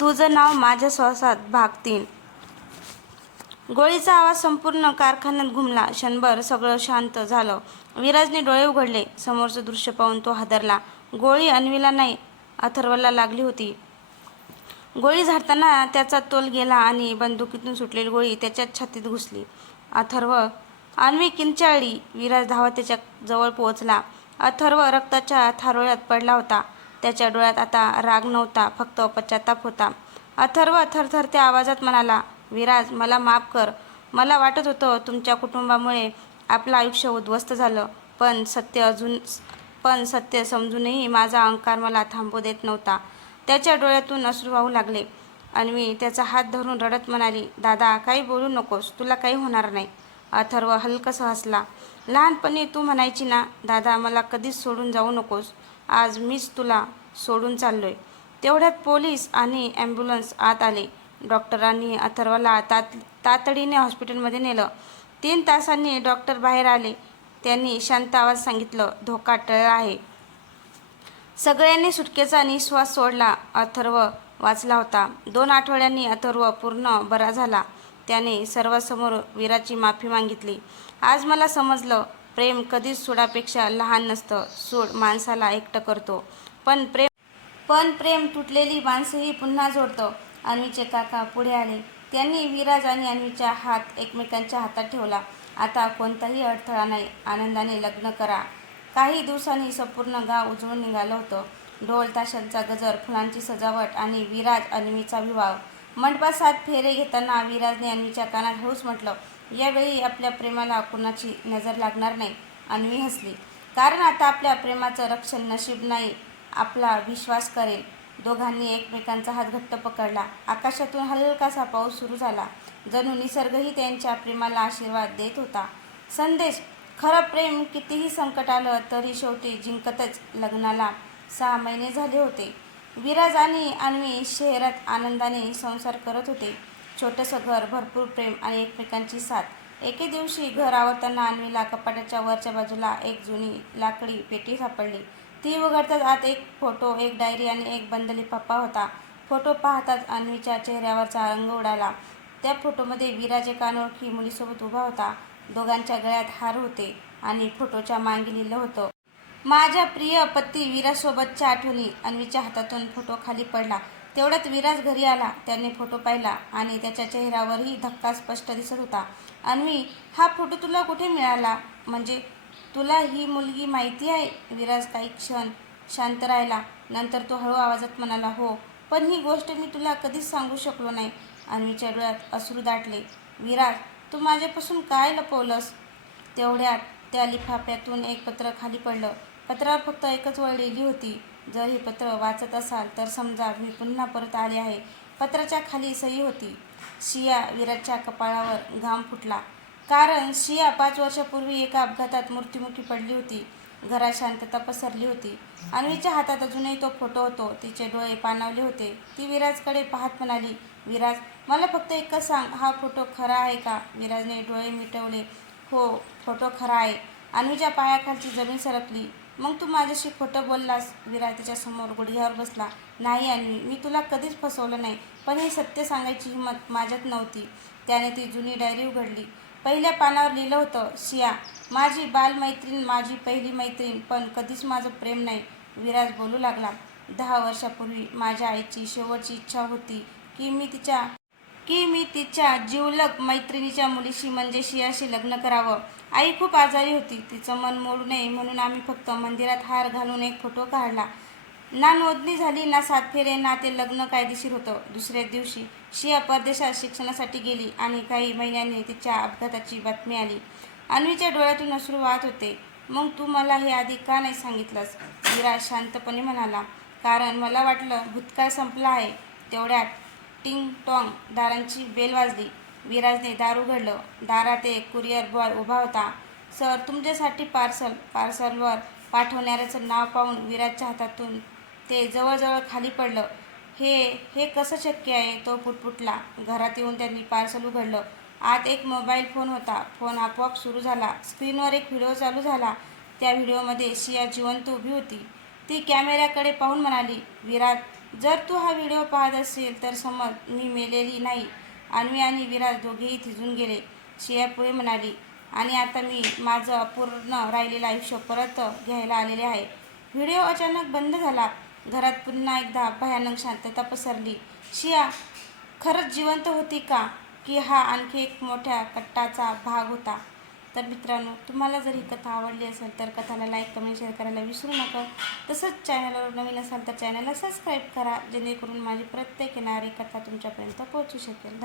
तुझं नाव माझ्या श्वासात भाग 3. गोळीचा आवाज संपूर्ण कारखान्यात घुमला. क्षणभर सगळं शांत झालं. विराजने डोळे उघडले. समोरचं दृश्य पाहून तो हादरला. गोळी अन्वीला नाही, अथर्वला लागली होती. गोळी झाडताना त्याचा तोल गेला आणि बंदुकीतून सुटलेली गोळी त्याच्या छातीत घुसली. अथर्व. अन्वी किंचाळली. विराज धावत त्याच्या जवळ पोहोचला. अथर्व रक्ताच्या थारोळ्यात पडला होता. त्याच्या डोळ्यात आता राग नव्हता, फक्त पश्चाताप होता. अथर्व थरथरत्या आवाजात म्हणाला, विराज, मला माफ कर. मला वाटत होतं तुमच्या कुटुंबामुळे आपलं आयुष्य उद्ध्वस्त झालं, पण सत्य समजूनही माझा अहंकार मला थांबू देत नव्हता. त्याच्या डोळ्यातून अश्रू वाहू लागले. अन्वी त्याचा हात धरून रडत म्हणाली, दादा, काही बोलू नकोस, तुला काही होणार नाही. अथर्व हलकसा हसला. लहानपणी तू म्हणायची ना, दादा, मला कधीच सोडून जाऊ नकोस. आज मीच तुला सोडून चाललोय. तेवढ्यात पोलीस आणि ॲम्ब्युलन्स आत आले. डॉक्टरांनी अथर्वला तातडीने हॉस्पिटलमध्ये नेलं. 3 तासांनी डॉक्टर बाहेर आले. त्यांनी शांत आवाज सांगितलं, धोका टळला आहे. सगळ्यांनी सुटकेचा निश्वास सोडला. अथर्व वाचला होता. 2 आठवड्यांनी अथर्व पूर्ण बरा झाला. त्याने सर्वांसमोर विराजची माफी मागितली. आज मला समजलं, प्रेम कधीच सुडापेक्षा लहान नसतं. सूड माणसाला एकटं करतो, पण प्रेम तुटलेली माणसंही पुन्हा जोडतं. अन्वीचे काका पुढे आले. त्यांनी विराज आणि अन्वीचा हात एकमेकांच्या हातात ठेवला. आता कोणताही अडथळा नाही. आनंदाने लग्न करा. काही दिवसांनी संपूर्ण गाव उजळून निघालं होतं. ढोल ताशांचा गजर, फुलांची सजावट आणि विराज अन्वीचा विवाह. मंडपात 7 फेरे घेताना विराजने अन्वीच्या कानात हळूच म्हटलं, यावेळी आपल्या प्रेमाला कुणाची नजर लागणार नाही. अन्वी हसली. कारण आता आपल्या प्रेमाचं रक्षण नशीब नाही, आपला विश्वास करेल. दोघांनी एकमेकांचा हात घट्ट पकडला. आकाशातून हलकासा पाऊस सुरू झाला. जणू निसर्गही त्यांच्या प्रेमाला आशीर्वाद देत होता. संदेश. खरं प्रेम कितीही संकट आलं तरी शेवटी जिंकतच. लग्नाला 6 महिने झाले होते. विराज आणि अन्वी शहरात आनंदाने संसार करत होते. छोटंसं घर, भरपूर प्रेम आणि एकमेकांची साथ. एके दिवशी घर आवरताना अन्वीला कपाटाच्या वरच्या बाजूला एक जुनी लाकडी पेटी सापडली. ती उघडताच आत एक फोटो, एक डायरी आणि एक बंद लिफाफा होता. फोटो पाहताच अन्वीच्या चेहऱ्यावरचा रंग उडाला. त्या फोटोमध्ये विराज एका अनोळखी मुलीसोबत उभा होता. दोघांच्या गळ्यात हार होते आणि फोटोच्या मागे लिहिलं होतं, माझ्या प्रिय पती विराजसोबतच्या आठवणी. अन्वीच्या हातातून फोटो खाली पडला. तेवढ्यात विराज घरी आला. त्याने फोटो पाहिला आणि त्याच्या चेहऱ्यावरही धक्का स्पष्ट दिसत होता. अन्वी, हा फोटो तुला कुठे मिळाला? म्हणजे तुला ही मुलगी माहिती आहे? विराज काही क्षण शांत राहिला. नंतर तो हळू आवाजात म्हणाला, हो, पण ही गोष्ट मी तुला कधीच सांगू शकलो नाही. अन्वीच्या डोळ्यात अश्रू दाटले. विराज, तू माझ्यापासून काय लपवलंस? तेवढ्यात त्या लिफाफ्यातून एक पत्र खाली पडलं. पत्रावर फक्त एकच ओळ लिहिली होती, जर हे पत्र वाचत असाल तर समजा मी पुन्हा परत आले आहे. पत्राच्या खाली सही होती. शिया. विराजच्या कपाळावर घाम फुटला. कारण शिया 5 वर्षापूर्वी एका अपघातात मृत्युमुखी पडली होती. घरात शांतता पसरली होती. अन्वीच्या हातात अजूनही तो फोटो होतो. तिचे डोळे पाणावले होते. ती विराजकडे पाहत म्हणाली, विराज, मला फक्त एकच सांग, हा फोटो खरा आहे का? विराजने डोळे मिटवले. हो, फोटो खरा आहे. अन्वीच्या पायाखालची जमीन सरकली. मग तू माझ्याशी खोटं बोललास? विराज तिच्यासमोर गुडघ्यावर बसला. नाही अन्वी, मी तुला कधीच फसवलं नाही, पण हे सत्य सांगायची हिंमत माझ्यात नव्हती. त्याने ती जुनी डायरी उघडली. पहिल्या पानावर लिहिलं होतं, शिया, माझी बालमैत्रीण, माझी पहिली मैत्रीण, पण कधीच माझं प्रेम नाही. विराज बोलू लागला. 10 वर्षापूर्वी माझ्या आईची शेवटची इच्छा होती की मी तिच्या जिवलग मैत्रिणीच्या मुलीशी म्हणजे शियाशी लग्न करावं. आई खूप आजारी होती. तिचं मन मोडू नये म्हणून आम्ही फक्त मंदिरात हार घालून एक फोटो काढला. ना नोंदणी झाली, ना 7 फेरे, ना ते लग्न कायदेशीर होतं. दुसऱ्या दिवशी शिया परदेशात शिक्षणासाठी गेली आणि काही महिन्यांनी तिच्या अपघाताची बातमी आली. अन्वीच्या डोळ्यातून अश्रू वाहत होते. मग तू मला हे आधी का नाही सांगितलंस? विराज शांतपणे म्हणाला, कारण मला वाटलं भूतकाळ संपला आहे. तेवढ्यात टिंग टॉंग, दारांची बेल वाजली. विराजने दार उघडलं. दारात एक कुरिअर बॉय उभा होता. सर, तुमच्यासाठी पार्सल. पार्सलवर पाठवणाऱ्याचं नाव पाहून विराजच्या हातातून ते जवळजवळ खाली पडलं. हे कसं शक्य आहे? तो पुटपुटला. घरात येऊन त्यांनी पार्सल उघडलं. आत एक मोबाईल फोन होता. फोन आपोआप सुरू झाला. स्क्रीनवर एक व्हिडिओ चालू झाला. त्या व्हिडिओमध्ये शिया जिवंत उभी होती. ती कॅमेऱ्याकडे पाहून म्हणाली, विराज, जर तू हा व्हिडिओ पाहत असेल तर समज मी मेलेली नाही. अन्वी आणि विराज दोघेही थिजून गेले. शिया पुढे म्हणाली, आणि आता मी माझं अपूर्ण राहिलेलं आयुष्य परत घ्यायला आलेले आहे. व्हिडिओ अचानक बंद झाला. घरात पुन्हा एकदा भयानक शांतता पसरली. शिया खरंच जिवंत होती का, की हा आणखी एक मोठ्या कट्टाचा भाग होता? तर मित्रांनो, तुम्हाला जर ही कथा आवडली असेल तर कथाला लाईक, कमेंट, शेअर करायला विसरू नका. तसंच चॅनलवर नवीन असाल तर चॅनलला सबस्क्राईब करा, जेणेकरून माझी प्रत्येक येणारी कथा तुमच्यापर्यंत पोहोचू शकेल.